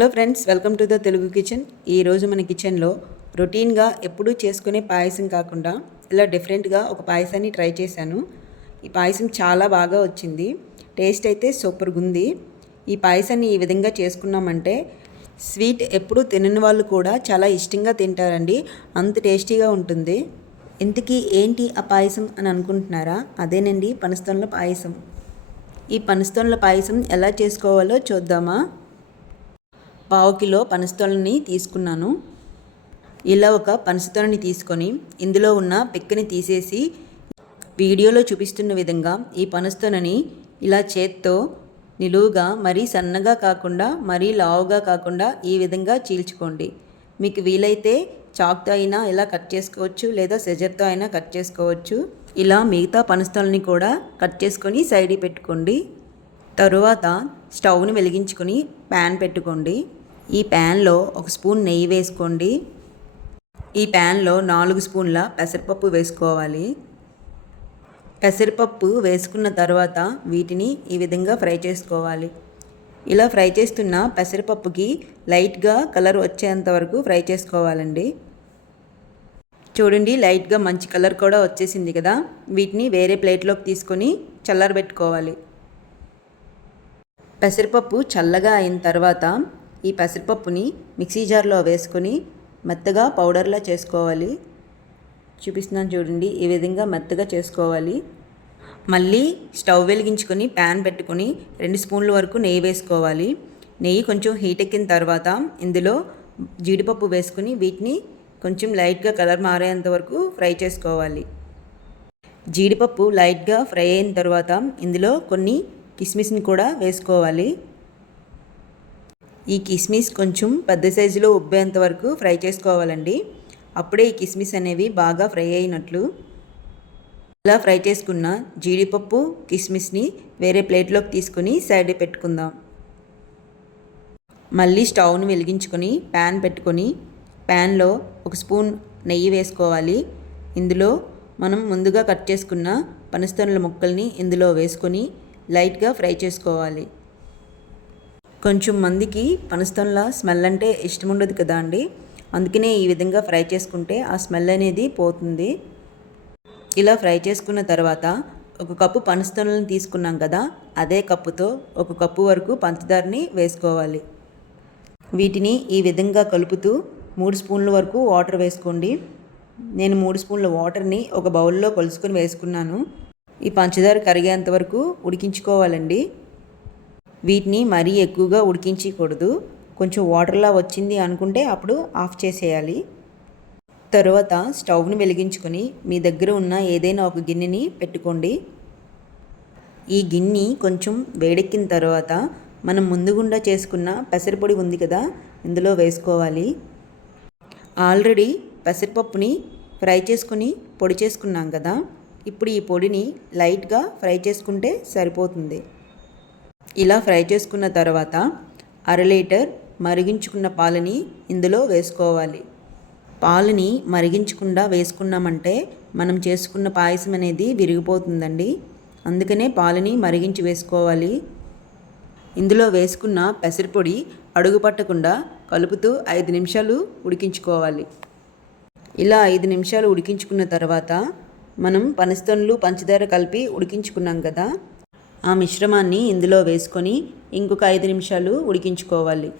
Hello friends welcome to the Telugu kitchen. ఈరోజు మన కిచెన్లో రొటీన్గా ఎప్పుడూ చేసుకునే పాయసం కాకుండా ఇలా డిఫరెంట్గా ఒక పాయసాన్ని ట్రై చేశాను. ఈ పాయసం చాలా బాగా వచ్చింది. టేస్ట్ అయితే సూపర్గా ఉంది. ఈ పాయసాన్ని ఈ విధంగా చేసుకున్నామంటే స్వీట్ ఎప్పుడూ తినని వాళ్ళు కూడా చాలా ఇష్టంగా తింటారండి. అంత టేస్టీగా ఉంటుంది. ఇంతకీ ఏంటి ఆ పాయసం అని అనుకుంటున్నారా? అదేనండి పనస్తోన్ల పాయసం. ఈ పనస్తోన్ల పాయసం ఎలా చేసుకోవాలో చూద్దామా? పావు కిలో పనసతోలని తీసుకున్నాను. ఇలా ఒక పనసతోలని తీసుకొని ఇందులో ఉన్న పిక్కని తీసేసి వీడియోలో చూపిస్తున్న విధంగా ఈ పనసతోనని ఇలా చేత్తో నిలువుగా మరీ సన్నగా కాకుండా మరీ లావుగా కాకుండా ఈ విధంగా చీల్చుకోండి. మీకు వీలైతే చాక్తో అయినా ఇలా కట్ చేసుకోవచ్చు లేదా సెజర్తో అయినా కట్ చేసుకోవచ్చు. ఇలా మిగతా పనస్తోలని కూడా కట్ చేసుకొని సైడ్ పెట్టుకోండి. తరువాత స్టవ్ని వెలిగించుకొని ప్యాన్ పెట్టుకోండి. ఈ ప్యాన్లో ఒక స్పూన్ నెయ్యి వేసుకోండి. ఈ ప్యాన్లో నాలుగు స్పూన్ల పెసరపప్పు వేసుకోవాలి. పెసరపప్పు వేసుకున్న తర్వాత వీటిని ఈ విధంగా ఫ్రై చేసుకోవాలి. ఇలా ఫ్రై చేస్తున్న పెసరపప్పుకి లైట్గా కలర్ వచ్చేంత వరకు ఫ్రై చేసుకోవాలండి. చూడండి లైట్గా మంచి కలర్ కూడా వచ్చేసింది కదా. వీటిని వేరే ప్లేట్లోకి తీసుకొని చల్లరబెట్టుకోవాలి. పెసరపప్పు చల్లగా అయిన తర్వాత ఈ పెసరపప్పుని మిక్సీ జార్లో వేసుకొని మెత్తగా పౌడర్లా చేసుకోవాలి. చూపిస్తున్నాను చూడండి ఈ విధంగా మెత్తగా చేసుకోవాలి. మళ్ళీ స్టవ్ వెలిగించుకొని ప్యాన్ పెట్టుకొని రెండు స్పూన్ల వరకు నెయ్యి వేసుకోవాలి. నెయ్యి కొంచెం హీట్ ఎక్కిన తర్వాత ఇందులో జీడిపప్పు వేసుకుని వీటిని కొంచెం లైట్గా కలర్ మారేంత వరకు ఫ్రై చేసుకోవాలి. జీడిపప్పు లైట్గా ఫ్రై అయిన తర్వాత ఇందులో కొన్ని కిస్మిస్ని కూడా వేసుకోవాలి. ఈ కిస్మిస్ కొంచెం పెద్ద సైజులో ఉబ్బేంత వరకు ఫ్రై చేసుకోవాలండి. అప్పుడే ఈ కిస్మిస్ అనేవి బాగా ఫ్రై అయినట్లు. ఇలా ఫ్రై చేసుకున్న జీడిపప్పు కిస్మిస్ని వేరే ప్లేట్లోకి తీసుకొని సైడ్ పెట్టుకుందాం. మళ్ళీ స్టవ్ను వెలిగించుకొని ప్యాన్ పెట్టుకొని ప్యాన్లో ఒక స్పూన్ నెయ్యి వేసుకోవాలి. ఇందులో మనం ముందుగా కట్ చేసుకున్న పనస్తనుల ముక్కల్ని ఇందులో వేసుకొని లైట్గా ఫ్రై చేసుకోవాలి. కొంచెం మందికి పనస్తోన్ల స్మెల్ అంటే ఇష్టం ఉండదు కదా అండి. అందుకనే ఈ విధంగా ఫ్రై చేసుకుంటే ఆ స్మెల్ అనేది పోతుంది. ఇలా ఫ్రై చేసుకున్న తర్వాత ఒక కప్పు పనస్తోనలను తీసుకున్నాం కదా అదే కప్పుతో ఒక కప్పు వరకు పంచదారని వేసుకోవాలి. వీటిని ఈ విధంగా కలుపుతూ మూడు స్పూన్ల వరకు వాటర్ వేసుకోండి. నేను మూడు స్పూన్ల వాటర్ని ఒక బౌల్లో కొలుసుకొని వేసుకున్నాను. ఈ పంచదార కరిగేంత వరకు ఉడికించుకోవాలండి. వీటిని మరీ ఎక్కువగా ఉడికించకూడదు. కొంచెం వాటర్లా వచ్చింది అనుకుంటే అప్పుడు ఆఫ్ చేసేయాలి. తరువాత స్టవ్ని వెలిగించుకొని మీ దగ్గర ఉన్న ఏదైనా ఒక గిన్నెని పెట్టుకోండి. ఈ గిన్నె కొంచెం వేడెక్కిన తర్వాత మనం ముందుగుండా చేసుకున్న పెసరపొడి ఉంది కదా ఇందులో వేసుకోవాలి. ఆల్రెడీ పెసరపప్పుని ఫ్రై చేసుకుని పొడి చేసుకున్నాం కదా ఇప్పుడు ఈ పొడిని లైట్గా ఫ్రై చేసుకుంటే సరిపోతుంది. ఇలా ఫ్రై చేసుకున్న తర్వాత అర లీటర్ మరిగించుకున్న పాలని ఇందులో వేసుకోవాలి. పాలని మరిగించకుండా వేసుకున్నామంటే మనం చేసుకున్న పాయసం అనేది విరిగిపోతుందండి. అందుకనే పాలని మరిగించి వేసుకోవాలి. ఇందులో వేసుకున్న పెసరపొడి అడుగు పట్టకుండా కలుపుతూ ఐదు నిమిషాలు ఉడికించుకోవాలి. ఇలా ఐదు నిమిషాలు ఉడికించుకున్న తర్వాత మనం పనస్తోన్లు పంచదార కలిపి ఉడికించుకున్నాం కదా ఆ మిశ్రమాన్ని ఇందులో వేసుకొని ఇంకొక ఐదు నిమిషాలు ఉడికించుకోవాలి.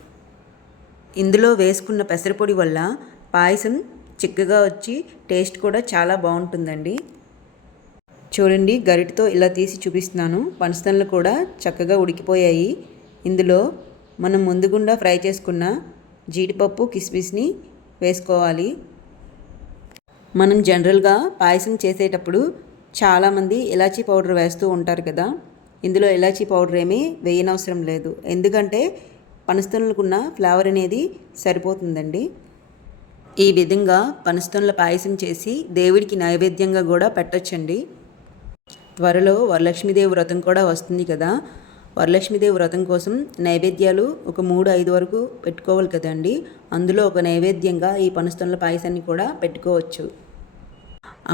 ఇందులో వేసుకున్న పెసరపొడి వల్ల పాయసం చిక్కగా వచ్చి టేస్ట్ కూడా చాలా బాగుంటుందండి. చూడండి గరిటతో ఇలా తీసి చూపిస్తున్నాను. పనసనలు కూడా చక్కగా ఉడికిపోయాయి. ఇందులో మనం ముందుగుండా ఫ్రై చేసుకున్న జీడిపప్పు కిస్మిస్ని వేసుకోవాలి. మనం జనరల్గా పాయసం చేసేటప్పుడు చాలామంది ఇలాచీ పౌడర్ వేస్తూ ఉంటారు కదా ఇందులో ఇలాచీ పౌడర్ ఏమీ వేయనవసరం లేదు. ఎందుకంటే పనస్తనులకున్న ఫ్లేవర్ అనేది సరిపోతుందండి. ఈ విధంగా పనస్తనుల పాయసం చేసి దేవుడికి నైవేద్యంగా కూడా పెట్టొచ్చండి. త్వరలో వరలక్ష్మీదేవి వ్రతం కూడా వస్తుంది కదా. వరలక్ష్మీదేవి వ్రతం కోసం నైవేద్యాలు ఒక మూడు ఐదు వరకు పెట్టుకోవాలి కదండి. అందులో ఒక నైవేద్యంగా ఈ పనస్తనుల పాయసాన్ని కూడా పెట్టుకోవచ్చు.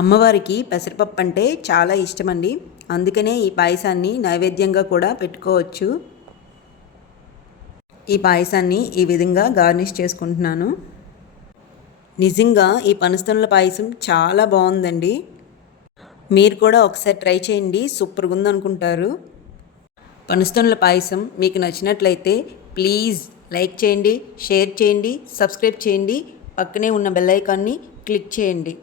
అమ్మవారికి పెసరపప్పు అంటే చాలా ఇష్టమండి. అందుకనే ఈ పాయసాన్ని నైవేద్యంగా కూడా పెట్టుకోవచ్చు. ఈ పాయసాన్ని ఈ విధంగా గార్నిష్ చేసుకుంటున్నాను. నిజంగా ఈ పనస్తనుల పాయసం చాలా బాగుందండి. మీరు కూడా ఒకసారి ట్రై చేయండి సూపర్గా ఉందనుకుంటారు. పనస్తనుల పాయసం మీకు నచ్చినట్లయితే ప్లీజ్ లైక్ చేయండి షేర్ చేయండి సబ్స్క్రైబ్ చేయండి. పక్కనే ఉన్న బెల్ ఐకాన్ని క్లిక్ చేయండి.